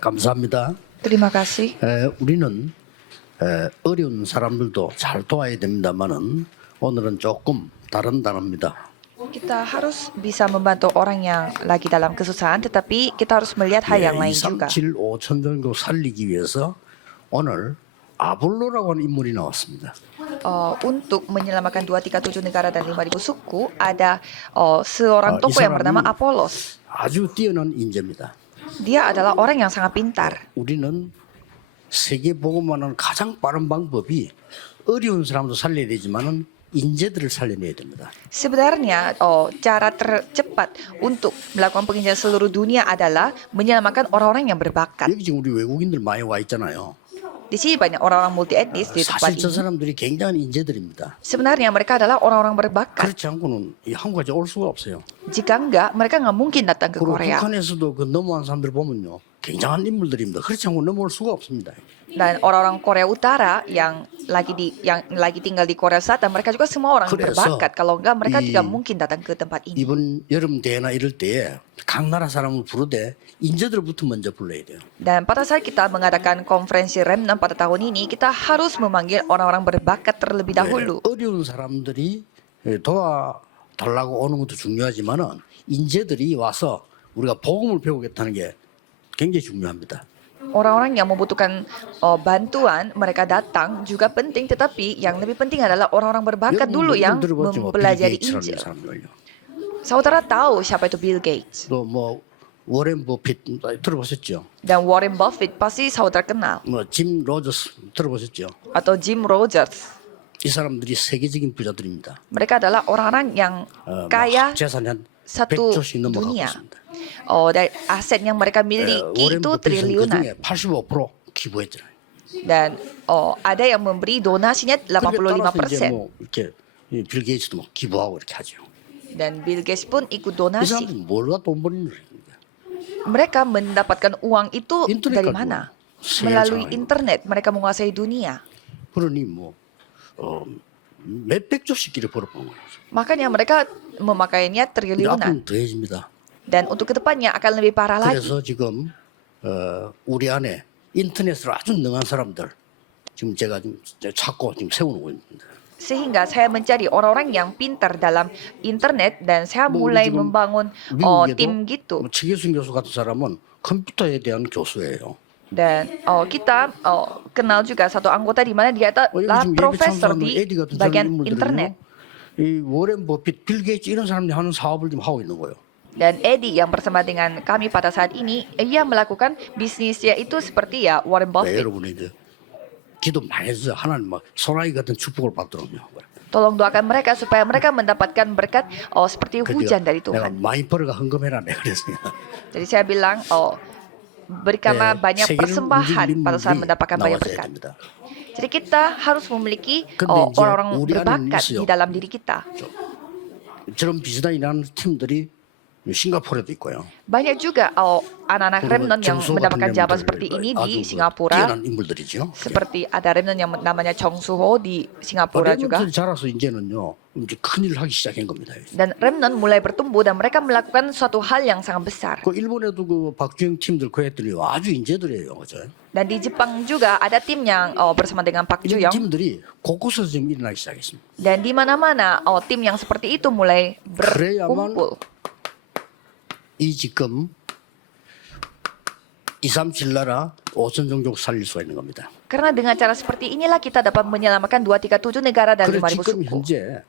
감사합니다. Terima kasih. 우리는 어려운 사람들도 잘 도와야 됩니다만은 오늘은 조금 다른 단어입니다. Kita harus bisa membantu orang yang lagi dalam kesusahan, tetapi kita harus melihat hal yang lain juga. 2, 3, 7, 5천 정도 살리기 위해서 오늘 아볼로라고 하는 인물이 나왔습니다. Untuk menyelamatkan 237 negara dan 5.000 suku, ada seorang 이 tokoh yang bernama 사람이 Apolos. 아주 뛰어난 인재입니다. Dia adalah orang yang sangat pintar. 우리는 세계 복음화는 가장 빠른 방법이 어려운 사람도 살려야 되지만은 인재들을 살려내야 됩니다. Sebenarnya cara tercepat untuk melakukan penginjilan seluruh dunia adalah menyelamatkan orang-orang yang berbakat. 여기 지금 우리 외국인들 많이 와 있잖아요. Di sini banyak orang-orang multi etnis di tempat 사실 저 ini. 사람들이 굉장한 인재들입니다. Sebenarnya mereka adalah orang-orang berbakat. 그렇지 않고는 이 한국까지 올 수가 없어요. Jika enggak, mereka nggak mungkin datang ke 그리고 Korea. 북한에서도 그 넘어간 사람들 보면요, 굉장한 인물들입니다. 그렇지 않고 넘어올 수가 없습니다. Dan orang-orang Korea Utara yang lagi tinggal di Korea Selatan, mereka juga semua orang 그래서 berbakat. Kalau enggak, mereka 이- tidak mungkin datang ke tempat ini. 이번 여름 대회나 이럴 때에 각 나라 사람을 부르되 인재들부터 먼저 불러야 돼요. Dan pada saat kita mengadakan konferensi Remnant pada tahun ini, kita harus memanggil orang-orang berbakat terlebih dahulu. 어려운 사람들이 도와달라고 오는 것도 중요하지만은 인재들이 와서 우리가 복음을 배우겠다는 게 굉장히 중요합니다. Orang-orang yang membutuhkan bantuan, mereka datang juga penting, tetapi yang lebih penting adalah orang-orang berbakat dulu yang 들어봤죠, 뭐, 빌 mempelajari 게이츠라는 Injil. 사람을요. Saudara tahu siapa itu Bill Gates 또 뭐 워렌 버핏 들어보셨죠? dan Warren Buffett pasti saudara kenal, 뭐 짐 로저스 들어보셨죠? atau Jim Rogers. 이 사람들이 세계적인 부자들입니다. Mereka adalah orang-orang yang kaya 재산이 한 satu 100조씩 넘어가고 dunia. 있습니다. Dan aset yang mereka miliki 워렌 itu 버핏은 triliunan. 그중에 85% 기부했잖아요. Dan ada yang memberi donasinya 그러니까 따라서 이제 85%. 뭐 이렇게 빌 게이츠도 뭐 기부하고 이렇게 하죠. Dan Bill Gates pun ikut 이 donasi. 사람들은 뭘로 돈 버리는 거예요? Mereka mendapatkan uang itu 인터넷 dari 가지고 mana? 세계를 Melalui 장악해요. internet. Mereka menguasai dunia. 그러니 뭐 몇백 조씩끼리 벌어보는 거예요. Makanya mereka memakainya 근데 triliunan. 앞으로는 더해집니다. Dan untuk kedepannya akan lebih parah lagi. 그래서 지금 우리 안에 인터넷으로 아주 능한 사람들 지금 제가 좀 찾고 지금 세워놓고 있습니다. Sehingga saya mencari orang-orang yang pintar dalam internet dan saya 뭐 우리 mulai 지금 membangun 미국에도 tim gitu. 뭐 최계순 교수 같은 사람은 컴퓨터에 대한 교수예요. Dan kita kenal juga satu anggota di mana dia adalah 요즘 예배 profesor 참석하는 di 에디 같은 bagian 사람 internet. 인물들은요, 이 워렌 버핏, 빌 게이츠 이런 사람들이 하는 사업을 지금 하고 있는 거예요. Dan Eddie yang bersama dengan kami pada saat ini, ia melakukan bisnisnya itu seperti ya Warren 네, Buffett. 여러분이 이제 기도 많이 해서 하나님 막 소나기 같은 축복을 받도록요. Tolong doakan mereka supaya mereka mendapatkan berkat seperti hujan dari 내가 Tuhan. 많이 벌어가 헌금해라 내가 그랬어요. Jadi saya bilang, berikanlah banyak 세계를 persembahan 움직이는 pada saat 분들이 mendapatkan banyak 나와줘야 berkat. 됩니다. Jadi kita harus memiliki 근데 이제 orang-orang 우리 안에 berbakat 있어요. di dalam diri kita. 저런 비슷한 일하는 팀들이 싱가포르에도 있고요. Banyak juga anak-anak 그리고 remnant yang 정수 mendapatkan 같은 jabat 놈들, seperti ini 아주 di 그 Singapura. 뛰어난 인물들이죠. Seperti ada remnant yang namanya Chong Soo-ho di Singapura juga. remnant들이 자라서 이제는요, 이제 큰 일을 하기 시작한 겁니다. Dan remnant mulai bertumbuh dan mereka melakukan suatu hal yang sangat besar. 그 일본에도 그 박주영 팀들 그 애들이 아주 인재들이에요, 그죠? Dan di Jepang juga ada tim yang bersama dengan Park 이런 Ju-young. 팀들이 곳곳에서 지금 일어나기 시작했습니다. Dan di mana-mana tim yang seperti itu mulai 그래야만 berkumpul. 이 지금 237 나라 5천 종족 살릴 수가 있는 겁니다. Karena dengan cara seperti inilah kita dapat menyelamatkan 237 negara dan 그래서 5.000 지금 suku. 현재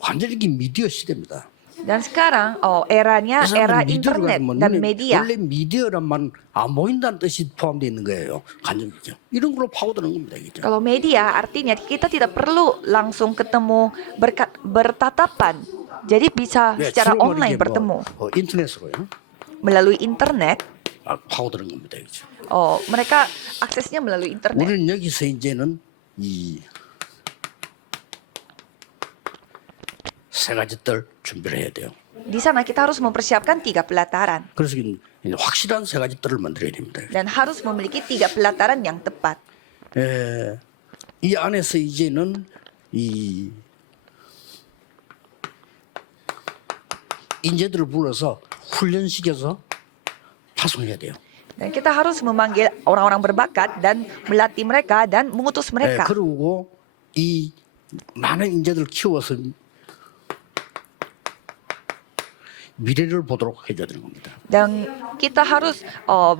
완전히 이게 미디어 시대입니다. Dan sekarang eranya 이 era 사람들이 미디어를 internet 가지고 dan media. 원래 미디어란만 안 보인다는 뜻이 포함되어 있는 거예요. 간접이죠. 이런 걸로 파고드는 겁니다. 이게. Kalau media artinya kita tidak perlu langsung ketemu bertatapan. Jadi bisa secara 주로 online 이렇게 bertemu 인터넷으로요. melalui internet. 파고드는 겁니다. 이죠. Mereka aksesnya melalui internet. 우리는 여기서 이제는 이 세 가지 뜰 준비를 해야 돼요. Di sana kita harus mempersiapkan 3 pelataran 그래서 확실한 세 가지 뜰을 만들어야 됩니다. dan harus memiliki 3 pelataran yang tepat. 이 안에서 이제는 이 인재들을 불러서 훈련시켜서 파송해야 돼요. Dan kita harus memanggil orang-orang berbakat dan melatih mereka dan mengutus 예, mereka. 그리고 이 많은 인재들 키워서 미래를 보도록 해줘야 되는 겁니다. Dan kita harus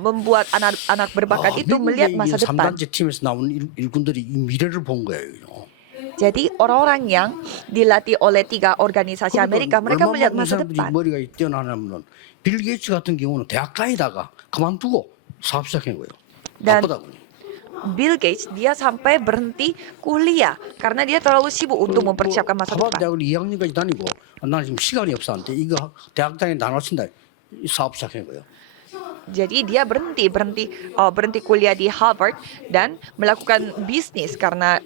membuat anak-anak berbakat itu melihat masa depan. 3단체 팀에서 나온 일꾼들이 이 미래를 본 거예요. Jadi orang-orang yang dilatih oleh 3 organisasi Amerika, mereka 얼마나 melihat 이 masa 사람들이 depan. 머리가 뛰어나냐면 빌 게이츠 같은 경우는 대학 다니다가 그만두고 사업 시작한 거예요. Dan 바쁘다 보니. Bill Gates dia sampai berhenti kuliah karena dia terlalu sibuk untuk mempersiapkan masa 하버드 depan. 대학을 2학년까지 다니고 나 지금 시간이 없었는데 이거 대학 다니다 안 놓친다. 이 사업 시작한 거예요. Jadi dia berhenti kuliah di Harvard dan melakukan bisnis karena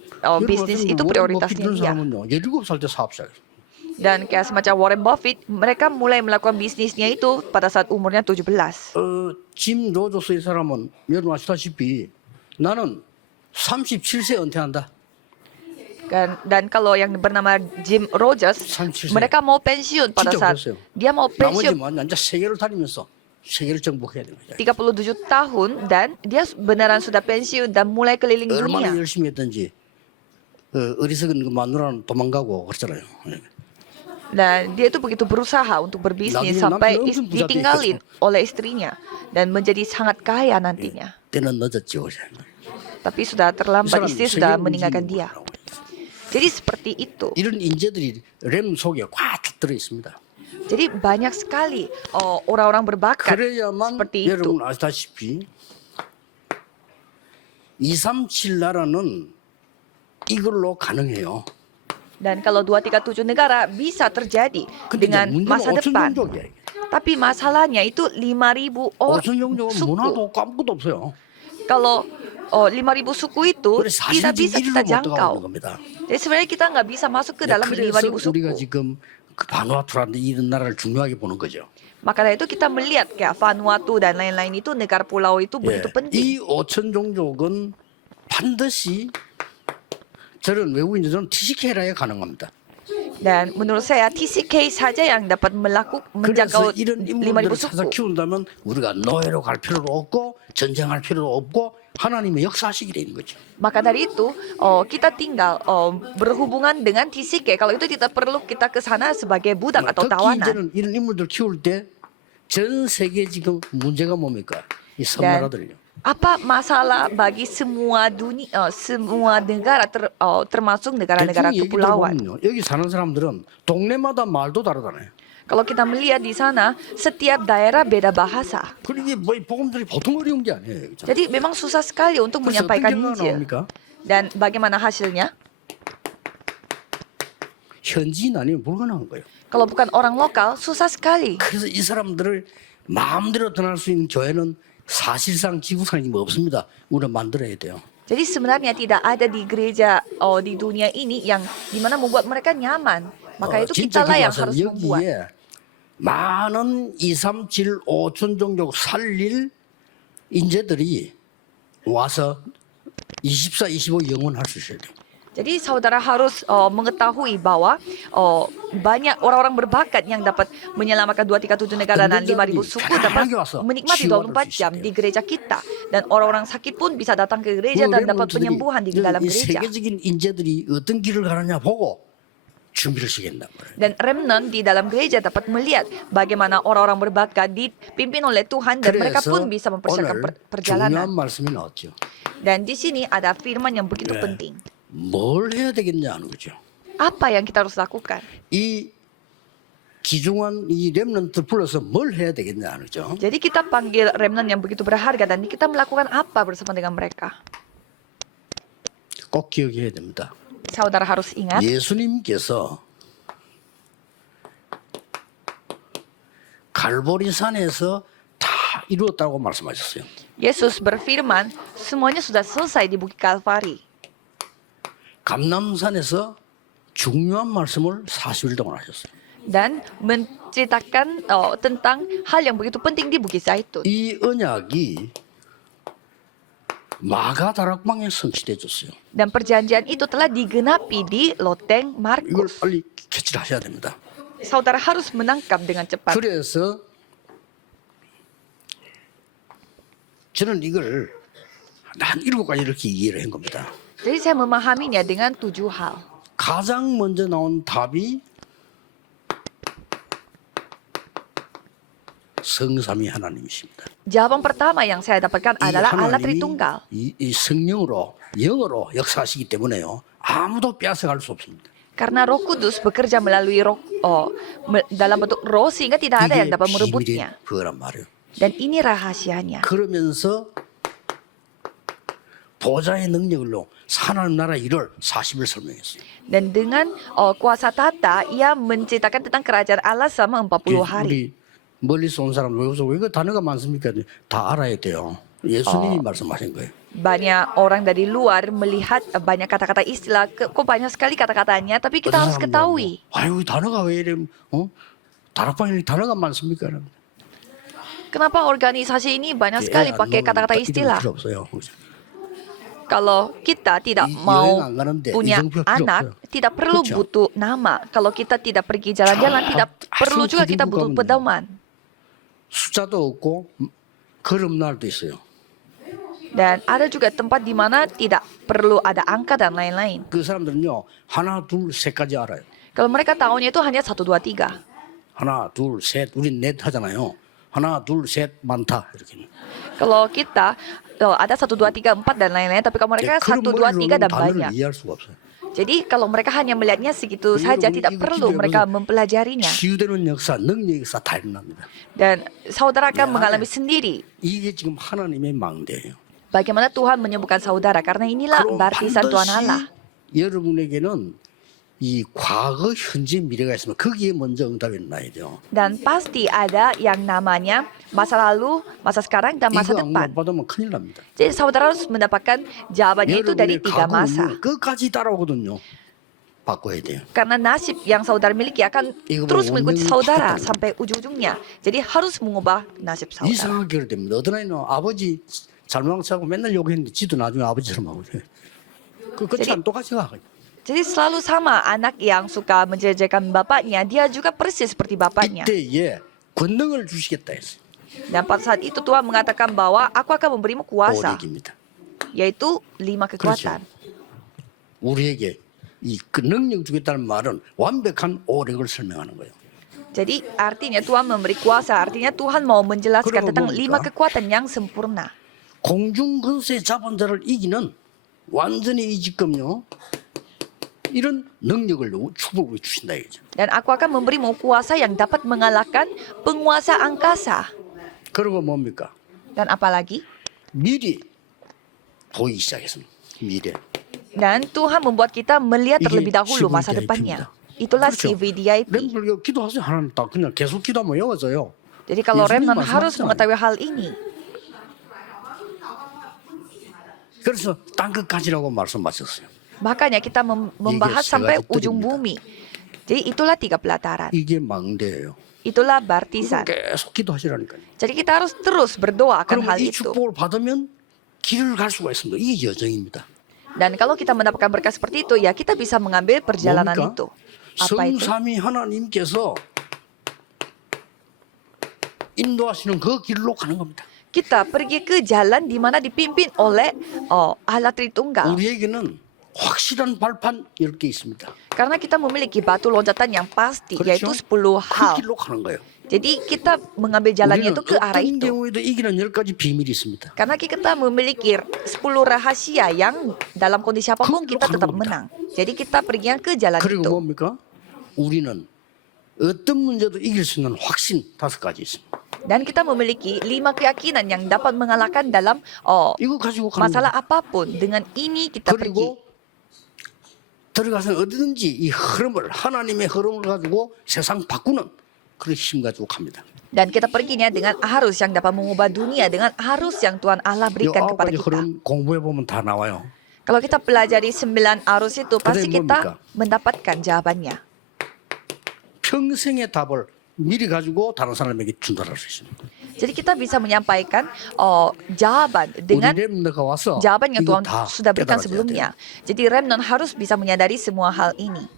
bisnis itu prioritasnya dia. 사람은요, 17살 때 사업 시작했어요. Dan kayak semacam Warren Buffett, mereka mulai melakukan bisnisnya itu pada saat umurnya 17. 짐 로저스 이 사람은 여러분 아시다시피 나는 37세 은퇴한다. Dan kalau yang bernama Jim Rogers, 37세. mereka mau pensiun pada 진짜 saat 그랬어요. dia mau pensiun 나머지만 완전 세계를 다니면서 세계를 정복해야 되는 거죠. 37 tahun dan dia beneran sudah pensiun dan mulai keliling 얼마나 dunia. 열심히 했든지 어리석은 그 마누라는 도망가고 그랬잖아요. Dan dia itu begitu berusaha untuk berbisnis Nabi- sampai Nabi langsung budak ditinggalin oleh istrinya dan menjadi sangat kaya nantinya. 때는 늦었죠. Tapi sudah terlambat, istri sudah meninggalkan dia. Jadi seperti itu. 이런 인재들이 렘 속에 꽉 들어 있습니다. Jadi banyak sekali orang-orang berbakat 그래야만 seperti itu. 여러분 아시다시피 237 나라는 이걸로 가능해요. Dan kalau 237 negara bisa terjadi 근데 이제 dengan 문제는 masa 5천 depan. 종족이야. Tapi masalahnya itu 5.000 5천 종족은 suku. 문화도 없고 아무것도 없어요. Kalau 5.000 suku itu 그래 사실 tidak bisa 지금 kita 1로 못 들어가는 jangkau. 겁니다. Jadi sebenarnya kita nggak bisa masuk ke dalam 그래서 5.000 우리가 suku. 지금 그 바누아투라는 이런 나라를 중요하게 보는 거죠. Maka dari itu kita melihat kayak Vanuatu dan lain-lain itu negara pulau itu 예, begitu penting. 이 5천 종족은 반드시 저런 외국인들은 TCK라야 가능합니다. Dan menurut saya TCK saja yang dapat 그래서 menjangkau 이런 5.000 인물들을 찾아 suku. 키운다면 우리가 노예로 갈 필요도 없고 전쟁할 필요도 없고 하나님의 역사하시게 되는 거죠. Maka dari itu kita tinggal berhubungan dengan TCK. Kalau itu tidak perlu kita ke sana sebagai budak atau 특히 tawanan. 이제는 이런 인물들 키울 때 전 세계 지금 문제가 뭡니까? 이 섬나라들요. Apa masalah bagi semua dunia, semua negara termasuk negara-negara 대충 얘기 kepulauan? 들어보면요. 여기 사는 사람들은 동네마다 말도 다르다네. Kalau kita melihat di sana, setiap daerah beda bahasa. 그러니 뭐 복음들이 보통 어려운 게 아니에요. 그죠? Jadi memang susah sekali untuk 그래서 어떤 menyampaikan 결과가 Injil. 나옵니까? Dan bagaimana hasilnya? 현지인 아니면 불가능한 거예요. Kalau bukan orang lokal, susah sekali. 그래서 이 사람들을 마음대로 떠날 수 있는 교회는 사실상 지구상에 뭐 없습니다. 우리가 만들어야 돼요. Jadi sebenarnya tidak ada di gereja di dunia ini yang dimana membuat mereka nyaman. Maka itu 진짜 kita lah yang 와서 harus membuat. 여기에 많은 237 5천 종족 살릴 인재들이 와서 24, 25 영원할 수 있어야 돼요. Jadi saudara harus mengetahui bahwa banyak orang-orang berbakat yang dapat menyelamatkan 237 negara dan 5.000 suku dapat menikmati 24 jam di gereja kita. Dan orang-orang sakit pun bisa datang ke gereja dan dapat penyembuhan di dalam 이 gereja. 세계적인 인재들이 어떤 길을 가느냐 보고 준비를 시킨단 말이에요. Dan remnant di dalam gereja dapat melihat bagaimana orang-orang berbakat dipimpin oleh Tuhan dan mereka 그래서 pun bisa mempersiapkan 오늘 perjalanan. 중요한 말씀이 나왔죠. Dan di sini ada firman yang begitu penting. 뭘 해야 되겠냐 하는 거죠. Apa yang kita harus lakukan? 이 기중한 이 렘넌트 불러서 뭘 해야 되겠냐 하는 거죠. Jadi kita panggil remnant yang begitu berharga dan kita melakukan apa bersama dengan mereka? 꼭 기억해야 됩니다. Saudara harus ingat, 예수님께서 갈보리산에서 다 이루었다고 말씀하셨어요. Yesus berfirman, semuanya sudah selesai di Bukit Kalvari. 감남산에서 중요한 말씀을 40일 동안 하셨어요. Dan menceritakan tentang hal yang begitu penting di Bukit Zaitun. 이 언약이 마가다락방에 성취되었어요. Dan perjanjian itu telah digenapi di loteng 이걸 Markus. 빨리 캐치하셔야 됩니다. Saudara harus menangkap dengan cepat. 그래서 저는 이걸 한 7가지 이렇게 이해를 한 겁니다. Jadi saya memahaminya dengan 7 hal. 가장 먼저 나온 답이 성삼위 하나님이십니다. Jawaban pertama yang saya dapatkan 이 adalah Allah 하나님이 Tritunggal. 이 성령으로 영으로 역사하시기 때문에요. 아무도 빼앗아갈 수 없습니다. Karena Roh Kudus bekerja melalui dalam bentuk roh sehingga tidak ada yang 이게 dapat 비밀의 merebutnya. 그거란 말이에요. Dan ini rahasianya. 그러면서 보좌의 능력으로 하나님 나라 일을 40을 설명했어요. Dan dengan kuasa tata, ia menceritakan tentang kerajaan Allah selama 40 hari. 우리 멀리서 온 사람 왜 그 단어가 많습니까? 다 알아야 돼요. 예수님이 말씀하신 거예요. Banyak orang dari luar melihat banyak kata-kata istilah, kok banyak sekali kata-katanya, tapi kita harus 어떤 사람들은 ketahui. 아유 단어가 왜 이래? 다락방에 단어가 많습니까? Kenapa organisasi ini banyak sekali pakai kata-kata istilah? 필요 없어요. Kalau kita tidak 여행 mau 안 가는데 punya 이정표 필요 anak, 없어요. tidak perlu 그렇죠? butuh nama. Kalau kita tidak pergi jalan-jalan, tidak perlu 아주 juga kita 그리고 butuh 가면 pedoman. 숫자도 없고 걸음날도 있어요. Dan ada juga tempat di mana tidak perlu ada angka dan lain-lain. 그 사람들은요 하나 둘 셋까지 알아요. Kalau mereka tahunya itu hanya 1, 2, 3. 하나 둘 셋 우린 넷 하잖아요. 하나 둘 셋 많다 이렇게. Kalau kita ada 1, 2, 3, 4 dan lain-lain, tapi kalau mereka 1, 2, 3 dan 단어를 banyak. 이해할 수가 없어요. Jadi kalau mereka hanya melihatnya segitu saja, tidak perlu mereka mempelajarinya. 치유되는 역사, 능력 역사 다 일어납니다. Dan saudara akan mengalami sendiri 이게 지금 하나님의 망대예요. bagaimana Tuhan menyembuhkan saudara, karena inilah 그럼 baptisan Tuhan Allah. 반드시 여러분에게는 이 과거, 현재, 미래가 있으면 거기에 먼저 응답이 나야 돼요. Dan pasti ada yang namanya masa lalu, masa sekarang, dan masa 이거 안 depan. 받으면 큰일 납니다. Jadi saudara harus mendapatkan jawabannya itu dari 3 masa. 끝까지 따라오거든요. 바꿔야 돼요. Karena nasib yang saudara miliki akan 이거 terus 뭐 mengikuti 원명이 saudara 똑같아요. sampai ujung-ujungnya. Jadi harus mengubah nasib saudara. 이상하게 됩니다. 어떤 아이는 아버지 잘못하고 맨날 욕했는데 지도 나중에 아버지처럼 하고 그래. 그것이 안 똑같이 가. Jadi selalu sama anak yang suka menjejekan bapaknya, dia juga persis seperti bapaknya. 이때에 권능을 주시겠다 했어요. Dan pada saat itu Tuhan mengatakan bahwa aku akan memberimu kuasa, 오력입니다. yaitu 5 kekuatan. 우리에게 이 그 능력 주겠다는 말은 완벽한 오력을 설명하는 거예요. Jadi artinya Tuhan memberi kuasa, artinya Tuhan mau menjelaskan 그리고 tentang 5 뭡니까? kekuatan yang sempurna. 공중 근세 잡은 자를 이기는 완전히 이지금요. 이런 능력을 축복을 주신다 이거죠. Dan aku akan memberimu kuasa yang dapat mengalahkan penguasa angkasa. 그리고 뭡니까? Dan apalagi? 미리 보이기 시작했습니다. 미래. Dan Tuhan membuat kita melihat 이게 terlebih dahulu masa CVDIP depannya. 입니다. Itulah 그렇죠. CVDIP. 렘플 기도하세요. 하나님 딱 그냥 계속 기도하면 외워져요. Jadi kalau 예수님 Remnon harus 말씀하시잖아요. mengetahui hal ini. 그래서 땅 끝까지라고 말씀하셨어요. Makanya kita membahas 이게 sampai 세 가지 ujung 뜰입니다. bumi. Jadi itulah 3 pelataran. 이게 망대예요. Itulah baptisan. 계속 기도하시라니까요. Jadi kita harus terus berdoa akan 그러면 hal 이 itu. 축복을 받으면 길을 갈 수가 있습니다. 이게 여정입니다. Dan kalau kita mendapatkan berkat seperti itu, ya kita bisa mengambil perjalanan 뭡니까? itu. Apa itu? 성삼위 하나님께서 인도하시는 그 길로 가는 겁니다. Kita pergi ke jalan di mana dipimpin oleh Allah Tritunggal. 우리에게는 확실한 발판 10개 있습니다. Karena kita memiliki batu loncatan yang pasti, yaitu 그렇죠? 10 그 hal. 길로 가는 거예요. Jadi kita mengambil jalannya 우리는 itu ke arah 어떤 itu. 경우에도 이기는 10가지 비밀이 있습니다. Karena kita memiliki 10 rahasia yang dalam kondisi apapun 그걸로 kita 가는 tetap 겁니다. menang. Jadi kita pergi ke jalan 그리고 itu. 뭡니까? 우리는 어떤 문제도 이길 수 있는 확신 5가지 있습니다. Dan kita memiliki 5 keyakinan yang dapat mengalahkan dalam 이거 가지고 가는 masalah 거예요. apapun. Dengan ini kita pergi. 그리고 들어가서 어디든지 이 흐름을 하나님의 흐름을 가지고 세상 바꾸는 그런 힘 가지고 갑니다. Dan kita perginya dengan arus yang dapat mengubah dunia, dengan arus yang Tuhan Allah 이 berikan 9가지 kepada kita. 흐름 공부해 보면 다 나와요. Kalau kita pelajari 9 arus itu, pasti kita 뭡니까? mendapatkan jawabannya. 평생의 답을 미리 가지고 다른 사람에게 준다는 것입니다. Jadi kita bisa menyampaikan jawaban 우리 dengan 렘너가 와서 jawaban yang 이거 Tuhan 다 sudah berikan 깨달아져야 돼요. sebelumnya. Jadi Remnon harus bisa menyadari semua hal ini.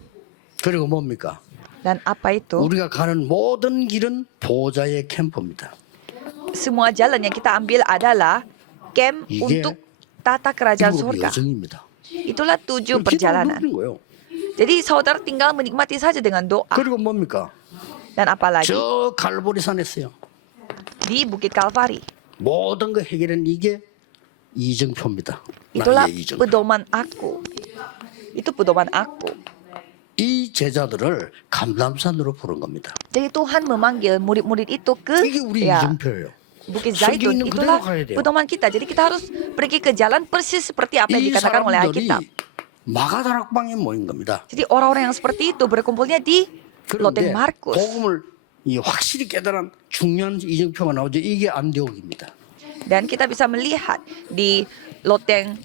그리고 뭡니까? Dan apa itu? 우리가 가는 모든 길은 보좌의 캠프입니다. Semua jalan yang kita ambil adalah camp 이게 untuk tata kerajaan 일곱 surga. 여정입니다. Itulah 7 기도를 perjalanan. 누리는 거예요. Jadi saudara tinggal menikmati saja dengan doa. 그리고 뭡니까? Dan apalagi 저 갈보리산에서요. di Bukit Kalvari. 모든 거 해결은 이게 이정표입니다. Itulah 나의 이정. pedoman aku. Itu pedoman aku. 이 제자들을 감람산으로 부른 겁니다. Jadi Tuhan memanggil murid-murid itu ke 이게 우리 ya, 이정표예요. Bukit 성경 Zaitun. 있는 그대로 Itulah 가야 돼요. pedoman kita. Jadi kita harus pergi ke jalan persis seperti apa yang 이 dikatakan oleh 사람들이 Alkitab. 마가다락방에 모인 겁니다. Jadi orang-orang yang seperti itu berkumpulnya di 그런데 Loteng Markus. 복음을 이 확실히 깨달은 중요한 이정표가 나오죠. 이게 안디옥입니다. Dan kita bisa melihat di Loteng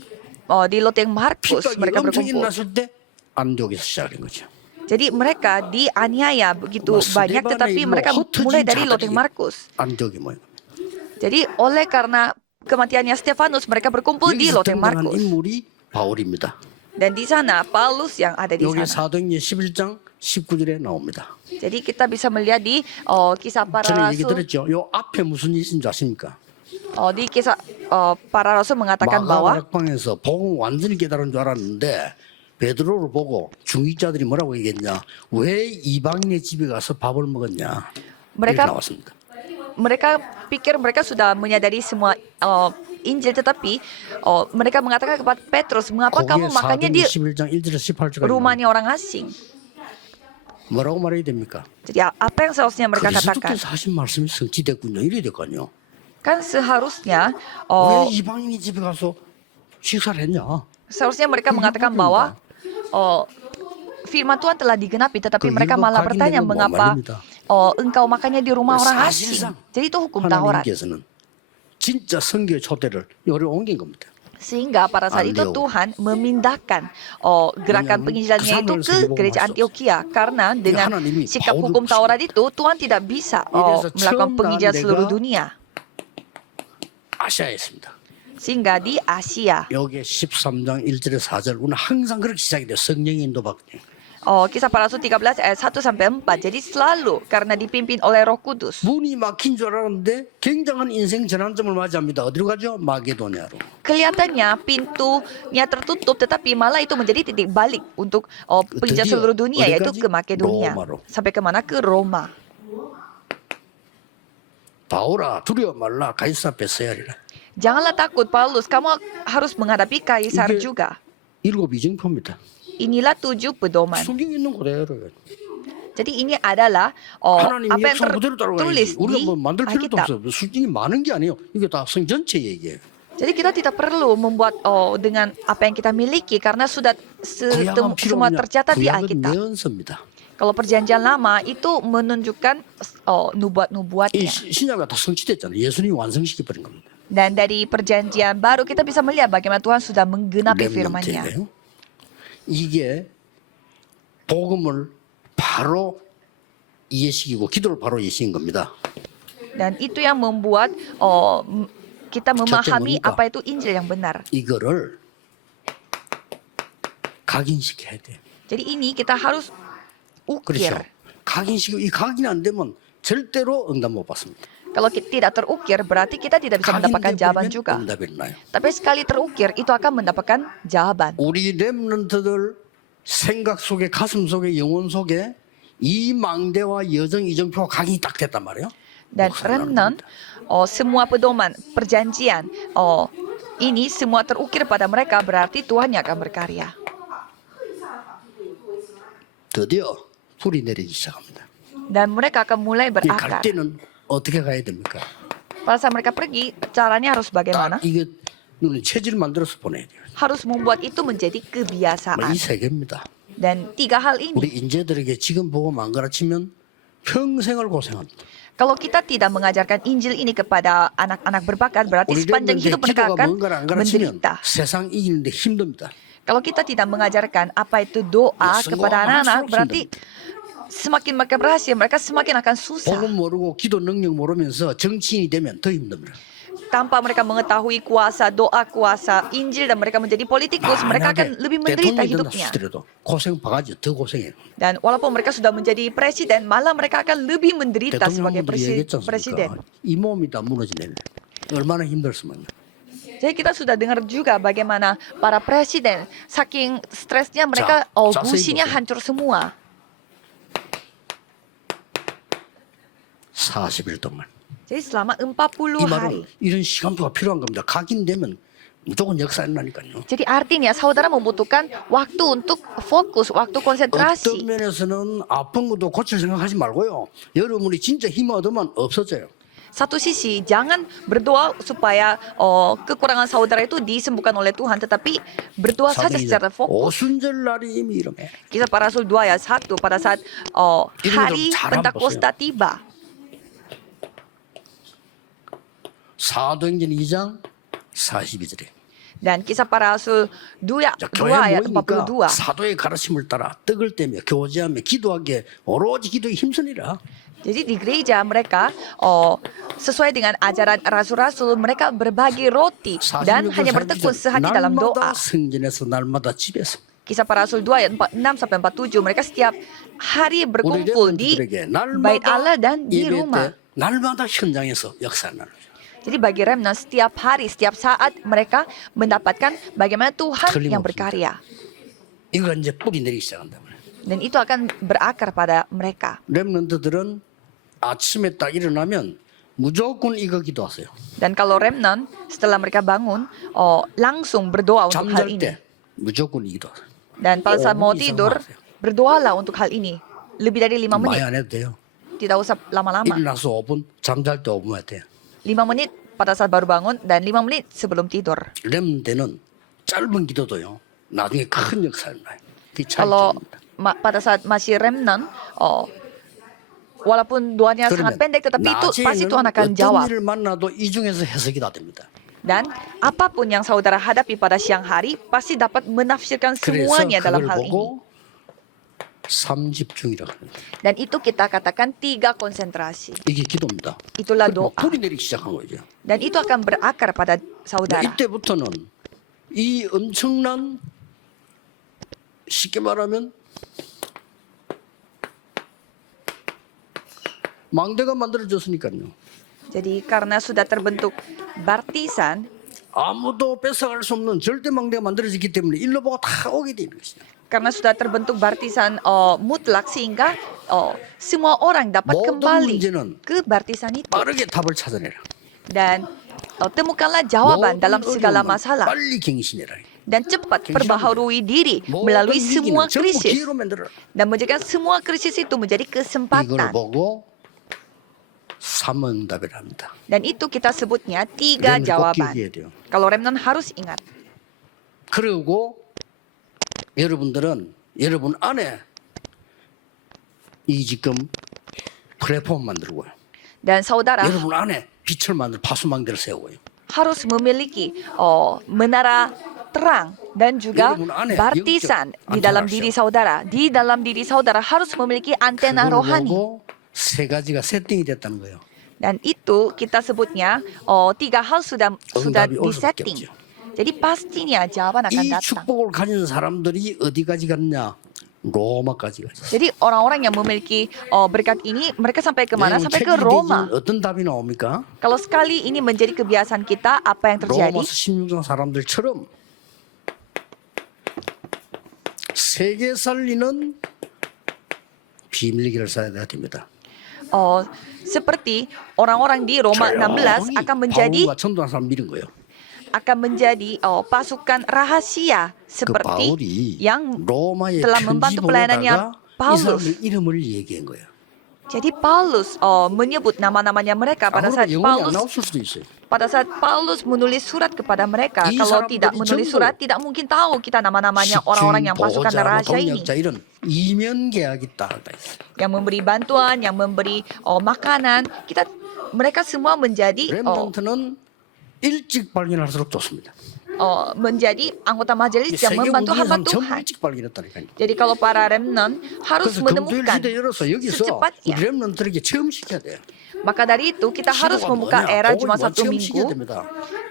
Markus 핍박이 mereka 엄청 berkumpul. 일어났을 때 안디옥에서 시작된 거죠. Jadi mereka dianiaya begitu Mas banyak, Stefanus tetapi itu mereka 흩어진 mulai dari 자들이 Loteng Markus. 안디옥에 모인 겁니다. Jadi oleh karena kematiannya Stefanus, mereka berkumpul di 여기서 Loteng 등장한 Markus. 인물이 바울입니다. Dan di sana Paulus yang ada di 여기 sana. 사도행전 11장 19절에 나옵니다. Jadi kita bisa melihat di kisah para 전에 얘기 rasul. 들었죠. 요 앞에 무슨 일인 줄 아십니까? Di kisah para rasul mengatakan bahwa 마가다락방에서 복음 완전히 깨달은 줄 알았는데 베드로를 보고 중직자들이 뭐라고 얘기했냐? 왜 이방인의 집에 가서 밥을 먹었냐? 이렇게 mereka 나왔습니다. mereka pikir mereka sudah menyadari semua Injil, tetapi mereka mengatakan kepada Petrus, mengapa kamu 거기에 makannya di 11장 1절에서 18절까지 rumahnya orang asing? 뭐라고 말해야 됩니까? Jadi apa yang seharusnya mereka katakan? 그리스도께서 하신 말씀이 성취됐군요. 이래야 될 거 아니에요. Kan seharusnya 왜 이방인의 집에 가서 식사를 했냐? seharusnya mereka mengatakan bahwa firman Tuhan telah digenapi, tetapi mereka malah bertanya mengapa engkau makannya di rumah orang asing. Jadi itu hukum Taurat. 하나님께서는 진짜 성경의 초대를 여기로 옮긴 겁니다. Sehingga pada saat itu Tuhan memindahkan gerakan penginjilannya itu ke gereja Antioquia, karena dengan sikap hukum Taurat itu Tuhan tidak bisa melakukan penginjilan seluruh dunia. 아시아에 있습니다. Sehingga di Asia, 여기 13장 1절에 4절 우리는 항상 그렇게 시작이 돼요. 성령의 인도받기. kisah para rasul 13 ayat 1 sampai 4. Jadi selalu karena dipimpin oleh Roh Kudus. 문이 막힌 줄 알았는데 굉장한 인생 전환점을 맞이합니다. 어디로 가죠? 마게도냐로. Kelihatannya pintunya tertutup, tetapi malah itu menjadi titik balik untuk penginjilan seluruh dunia, yaitu ke Makedonia. Sampai kemana? Ke Roma. 바울아 두려워 말라 가이사 앞에 서야 하리라. Janganlah takut Paulus, kamu harus menghadapi kaisar 이게 juga. 일곱 이정표입니다. Inilah 7 pedoman. 성경에 있는 그대로. Jadi ini adalah 하나님 apa yang 역사 그대로 따라가야지. tertulis 우리가 di 뭐 만들 필요도 Alkitab. 없어. 수준이 많은 게 아니에요. 이게 다 성 전체 얘기예요. Jadi kita tidak perlu membuat dengan apa yang kita miliki, karena sudah 구약은 필요 semua 없냐? tercatat di 구약은 Alkitab. 예언서입니다. Kalau perjanjian lama itu menunjukkan 이 nubuat-nubuatnya. 신약이 다 성취됐잖아요. 예수님이 완성시켜 버린 겁니다. Dan dari perjanjian baru kita bisa melihat bagaimana Tuhan sudah menggenapi firman-Nya. 렘넌트예요. 이게 복음을 바로 이해시키고 기도를 바로 이해시킨 겁니다. Dan itu yang membuat kita memahami 뭡니까? apa itu Injil yang benar. 이거를 각인시켜야 돼요. Jadi ini kita harus ukir. 그렇죠. 각인시키고 이 각인이 안 되면 절대로 응답 못 받습니다. Kalau tidak terukir, berarti kita tidak bisa mendapatkan jawaban juga. 응답이 나요. Tapi sekali terukir, itu akan mendapatkan jawaban. 우리 렘넌트들 생각 속에 가슴 속에 영혼 속에 이 망대와 여정 이정표가 각인이 딱 됐단 말이에요. Dan remnant, semua pedoman, perjanjian, ini semua terukir pada mereka, berarti Tuhan yang akan berkarya. 드디어 불이 내리기 시작합니다. Dan mereka akan mulai 갈 berakar. 때는 어떻게 가야 됩니까? Pada saat mereka pergi, caranya harus bagaimana? 딱 이게 눈에 체질을 만들어서 보내야 돼요. Harus membuat itu menjadi kebiasaan. 이 세 개입니다. Dan 3 hal ini, 우리 인재들에게 지금 보고 안 가르치면 평생을 고생합니다. kalau kita tidak mengajarkan Injil ini kepada anak-anak berbakat, berarti 우리 sepanjang hidup mereka 기도가 akan 뭔가를 안 가르치면 menderita. 세상 이기는데 힘듭니다. Kalau kita tidak mengajarkan apa itu doa kepada anak-anak, berarti semakin mereka berhasil, mereka semakin akan susah. 복음 모르고 기도 능력 모르면서 정치인이 되면 더 힘듭니다. Tanpa mereka mengetahui kuasa, doa kuasa, Injil, dan mereka menjadi politikus, mereka akan lebih menderita 대통령이 된다 hidupnya. 하더라도 고생 바가지 더 고생해요. Dan walaupun mereka sudah menjadi presiden, malah mereka akan lebih menderita sebagai 대통령들이 얘기했지 presiden. 않습니까? 이 몸이 다 무너지네. 얼마나 힘들었으면요. Jadi kita sudah dengar juga bagaimana para presiden saking stresnya mereka 자세히 gusinya 보세요. hancur semua. 40일 동안. Jadi selama 40 이 hari. 말은 이런 시간표가 필요한 겁니다. 각인되면 무조건 역사 일어나니까요. Jadi artinya saudara membutuhkan waktu untuk fokus, waktu 어떤 konsentrasi. 면에서는 아픈 것도 고칠 생각하지 말고요. 여러분이 진짜 힘 얻으면 없어져요. Satu sisi, jangan berdoa supaya kekurangan saudara itu disembuhkan oleh Tuhan, tetapi berdoa saja 사도행전 secara fokus. 오순절 날이 이름에 Kisah para Rasul 2 ayat 1 pada saat hari 좀 잘한번 Pentakosta tiba. 사도행전 2장 42절에 Dan kisah para Rasul 2 자, 2 교회 ayat 모이니까 42. 사도의 가르침을 따라 떡을 떼며 교제하며 기도하기에 오로지 기도에 힘쓰니라. Jadi di gereja mereka sesuai dengan ajaran rasul-rasul mereka berbagi roti dan 46절 hanya bertekun sehati dalam 날마다 doa. 성전에서 날마다 집에서 Kisah para Rasul 2 ayat 46 sampai 47 mereka setiap hari 우리 berkumpul di 렘넌트들에게 bait Allah 날마다 dan di 예배 rumah. 때 날마다 현장에서 역사를 나누죠. Jadi bagi remnant setiap hari, setiap saat mereka mendapatkan bagaimana Tuhan yang 틀림없습니다. berkarya. 이거 이제 뿌리 내리기 시작한다 말이에요. Dan itu akan berakar pada mereka. 렘넌트들은 아침에 딱 일어나면 무조건 이거 기도하세요. Dan kalau remnant setelah mereka bangun langsung berdoa untuk hal 잠잘 ini. 때 무조건 이 기도하세요. Dan pada saat mau 5분 이상 tidur 하세요. berdoalah untuk hal ini. Lebih dari 5 많이 menit. 안 해도 돼요. Tidak usah lama-lama. 일어나서 5분, 잠잘 때 5분 해야 돼요. 5 menit pada saat baru bangun dan 5 menit sebelum tidur. 렘넌트는 짧은 기도도요. 나중에 큰 역사를 나요. 그게 Kalau 차이점입니다. pada saat masih remnant, walaupun doanya sangat pendek, tetapi itu pasti Tuhan akan 어떤 jawab. 일을 만나도 이 중에서 해석이 다 됩니다. Dan apapun yang saudara hadapi pada siang hari, pasti dapat menafsirkan 그래서 semuanya dalam 그걸 hal ini. 보고 삼집중이라고 합니다. Dan itu kita katakan 3 konsentrasi. 이게 기도입니다. Itulah 그리고 doa. 뿌리 내리기 시작한 거죠. Dan itu akan berakar pada saudara. 이때부터는 이 엄청난 쉽게 말하면 망대가 만들어졌으니까요. Jadi karena sudah terbentuk baptisan, 아무도 뺏어갈 수 없는 절대 망대가 만들어졌기 때문에 일로 보고 다 오게 되는 것이죠. karena sudah terbentuk baptisan mutlak sehingga semua orang dapat 모든 kembali 문제는 ke baptisan itu. 빠르게 답을 찾아내라. Dan temukanlah jawaban dalam 모든 segala 어려움은 masalah. 빨리 갱신해라. Dan cepat perbaharui diri melalui 모든 semua 위기는 전부 krisis. 기회로 만들어라. Dan menjadikan semua krisis itu menjadi 이걸 kesempatan. 보고 삼응답을 합니다. Dan itu kita sebutnya 3 렘넌트 꼭 jawaban. 기억해야 돼요. Kalau remnant harus ingat. 그리고 여러분들은 여러분 안에 이 지금 플랫폼 만들고요. Dan saudara 여러분 안에 빛을 만들 파수망대를 세우고요. harus memiliki menara terang dan juga 여러분 안에 baptisan 영적 di dalam 안테나를 diri saudara. Di dalam diri saudara harus memiliki antena 그걸 rohani. 보고 세 가지가 세팅이 됐다는 거예요. Dan itu kita sebutnya 3 hal sudah 응답이 올 수밖에 disetting. 없죠. Jadi pastinya jawaban akan 이 datang. 축복을 가진 사람들이 어디까지 갔냐? 로마까지 갔어요. Jadi orang-orang yang memiliki berkat ini mereka sampai kemana? 여러분 Sampai ke 책이 Roma. 되면 어떤 답이 나옵니까? Kalau sekali ini menjadi kebiasaan kita, apa yang terjadi? 로마서 16장 사람들처럼 세계 살리는 비밀기를 쌓아야 됩니다. Seperti orang-orang di Roma 16 akan menjadi 바울과 전도한 사람 믿은 거예요. pasukan rahasia 그 seperti 바울이 yang 로마에 telah 편지 membantu pelayanannya 보내다가 이 Paulus. 사람들 이름을 얘기한 거예요. Jadi Paulus menyebut nama-namanya mereka pada saat 아무래도 영혼이 안 Paulus 나왔을 수도 있어요. pada saat Paulus menulis surat kepada mereka. 이 Kalau 사람들이 tidak menulis 전부 surat tidak mungkin tahu kita nama-namanya orang-orang yang pasukan 보호자, rahasia ini. 동력자 이런 이면 계약이 딱 있어요. Yang memberi bantuan, yang memberi makanan, mereka semua menjadi 렘넌트는 일찍 발견할수록 좋습니다. menjadi anggota majelis 이 yang 세계 membantu 운동의 hamba 사람 전부 Tuhan. 일찍 발견했다니까요. Jadi kalau para remnant harus 그래서 금토일 menemukan 시대 열어서 여기서 우리 secepatnya. 렘넌트에게 체험시켜야 돼요. Maka dari itu kita harus 시도가 membuka 뭐냐? era 그걸 Jumat Sabtu 체험시켜야 Minggu 됩니다.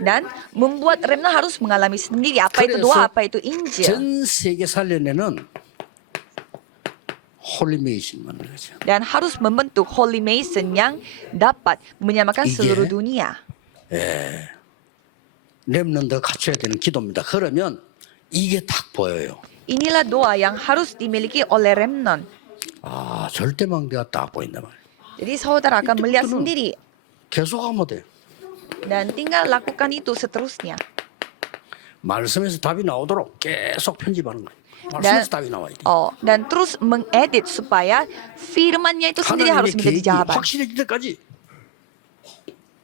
dan membuat remnant harus mengalami sendiri apa itu doa, apa itu Injil. 전 세계 살려내는 홀리메이션 만드는 거죠. Dan harus membentuk Holy Mason yang dapat menyamakan 이게 seluruh dunia. 렘넌트 갖춰야 되는 기도입니다. 그러면 이게 딱 보여요. Inilah doa yang harus dimiliki oleh remnon. 아, 절대망대가 딱 보인단 말이에요. Jadi saudara akan melihat Itu- sendiri 계속하면 돼요. dan tinggal lakukan itu seterusnya. 말씀에서 답이 나오도록 계속 편집하는 거예요. Dan, 말씀에서 답이 나와야 돼요. dan terus mengedit supaya firmannya itu sendiri harus 하나님의 menjadi 계획이 jawaban. 확실해질 때까지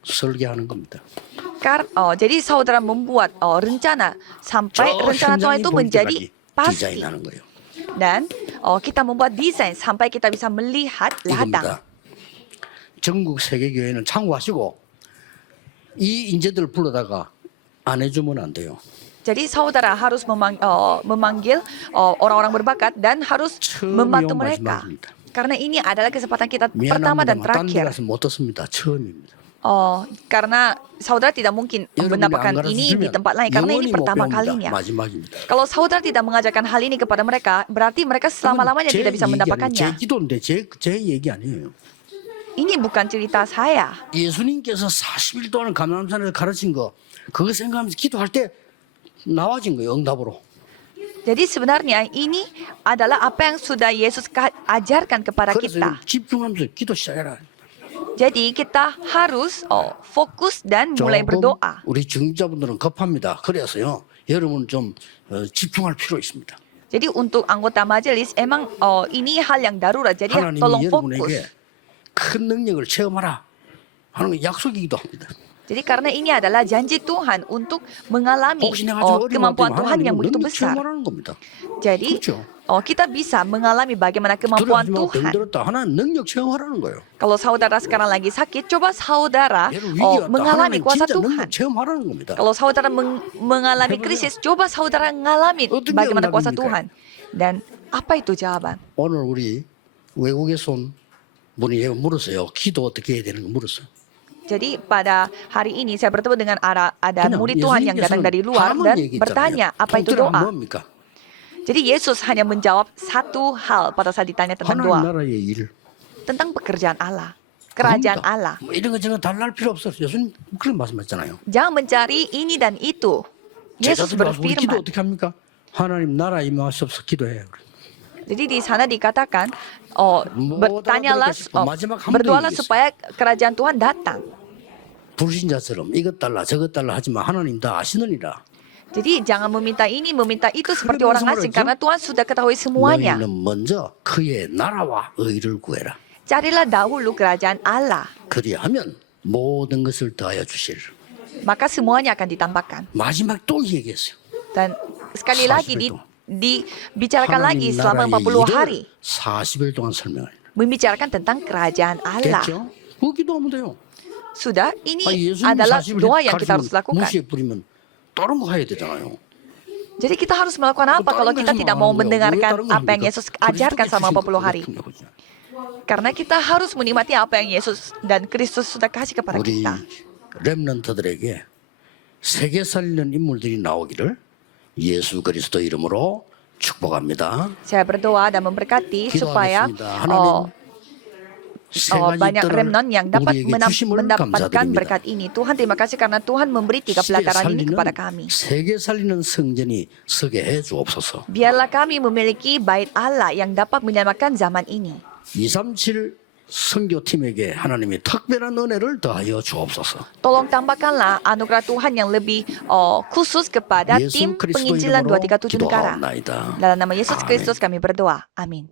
설계하는 겁니다. Jadi saudara membuat rencana sampai 저 rencana Tuhan 현장이 itu 보일 menjadi 때까지 pasti. 디자인하는 거예요. Dan kita membuat desain sampai kita bisa melihat ladang. 이겁니다. 전국 세계교회는 참고하시고 이 인재들을 불러다가 안 해주면 안 돼요. Jadi saudara harus memanggil orang-orang berbakat dan harus membantu 처음이요 mereka. 마지막입니다. Karena ini adalah kesempatan kita pertama dan 미안합니다만 딴 데 terakhir. 가서 못 듣습니다. 처음입니다. Karena saudara tidak mungkin 여러분이 안 mendapatkan ini di 가르쳐주면 tempat lain karena ini 영원히 못 pertama 배웁니다. kalinya. 마지막입니다. Kalau saudara tidak mengajarkan hal ini kepada mereka, berarti mereka selama-lamanya 제 tidak bisa 얘기 아니에요. 제 mendapatkannya. 기도인데 제 얘기 아니에요. Ini bukan cerita saya. 예수님께서 40일 동안 감람산에서 가르친 거 그거 생각하면서 기도할 때 나와진 거예요. 응답으로. Jadi sebenarnya ini adalah apa yang sudah Yesus ajarkan kepada 그래서 kita. 집중하면서 기도 시작해라. Jadi kita harus fokus dan mulai 조금 berdoa. 우리 중직자분들은 급합니다. 그래서요. 여러분 좀 집중할 필요 있습니다. Jadi untuk anggota majelis emang ini hal yang darurat. Jadi 하나님이 tolong 여러분에게 fokus. 큰 능력을 체험하라 하는 약속이기도 합니다. Jadi karena ini adalah janji Tuhan untuk mengalami 혹시 내가 좀 어려운 kemampuan 것 Tuhan yang 하나님은 begitu 능력 besar. 체험하라는 겁니다. Jadi 그렇죠. kita bisa mengalami bagaimana kemampuan 들어가지 말고 Tuhan. 병들었다. 하나님 능력 체험하라는 거예요. Kalau saudara sekarang lagi sakit, coba saudara 얘를 위기 왔다. mengalami 하나님 kuasa 진짜 Tuhan. 능력 체험하라는 겁니다. Kalau saudara mengalami 해보세요. krisis, coba saudara mengalami 어떤 게 bagaimana kuasa 응답입니까? Tuhan. Dan apa itu jawaban? 오늘 우리 외국에서 온 분이 물었어요. 기도 어떻게 해야 되는 거 물었어요. Jadi pada hari ini saya bertemu dengan ada 그냥 murid Tuhan yang datang dari luar 하나만 dan 얘기했잖아요. bertanya apa itu 통틀어면 doa. 뭡니까? Jadi Yesus hanya menjawab satu hal pada saat ditanya tentang 하나님 doa, 나라의 일. tentang pekerjaan Allah, kerajaan 아닙니다. Allah. 뭐 이런 거 저런 달랄 필요 없어요. 예수님 그런 말씀하셨잖아요. Jangan mencari ini dan itu. Yesus 제자들이 와서 우리 기도 berfirman. 어떻게 합니까? 하나님 나라 임하옵소서 기도해요. Jadi di sana dikatakan, bertanyalah, 마지막 한 berdoalah 번 supaya kerajaan Tuhan datang. 불신자처럼 이것 달라 저것 달라 하지만 하나님 다 아시느니라. Jadi jangan meminta ini, meminta itu seperti 그러면서 orang asing 말하죠. karena Tuhan sudah ketahui semuanya. 너희는 먼저 그의 나라와 의를 구해라. Carilah dahulu kerajaan Allah, 그리하면 모든 것을 더하여 주시리라. maka semuanya akan ditambahkan. 마지막 또 얘기했어요. Dan sekali lagi 40일 동안. dibicarakan lagi selama 40 hari, 40일 동안 설명을 해요. membicarakan tentang kerajaan Allah. 됐죠? 그 기도하면 돼요. Sudah, ini 예수님 adalah 40일 doa yang kita harus 가르치면 lakukan. 무시해 뿌리면 다른 거 해야 되잖아요. Jadi kita harus melakukan apa kalau kita tidak mau mendengarkan apa yang Yesus ajarkan selama 40 hari? Karena kita harus menikmati apa yang Yesus dan Kristus sudah kasih kepada 우리 kita. 렘넌트들에게 세계 살리는 인물들이 나오기를 예수 그리스도 이름으로 축복합니다. Saya berdoa dan memberkati supaya 기도하겠습니다. 하나님 세 banyak 가지들을 remnon yang dapat 우리에게 주심을 mendapatkan 감사드립니다. berkat ini. Tuhan, terima kasih karena Tuhan memberi 3 시대 pelataran ini 살리는 kepada kami. 세계 살리는 성전이 서게 해 주옵소서. Biarlah kami memiliki bait Allah yang dapat menyelamatkan zaman ini. 237 선교팀에게 하나님이 특별한 은혜를 더하여 주옵소서. Tolong tambahkanlah anugerah Tuhan yang lebih khusus kepada 예수 tim 그리스도 penginjilan 이름으로 237 negara. 기도하옵나이다. Dalam nama Yesus 아멘. Kristus kami berdoa. Amin.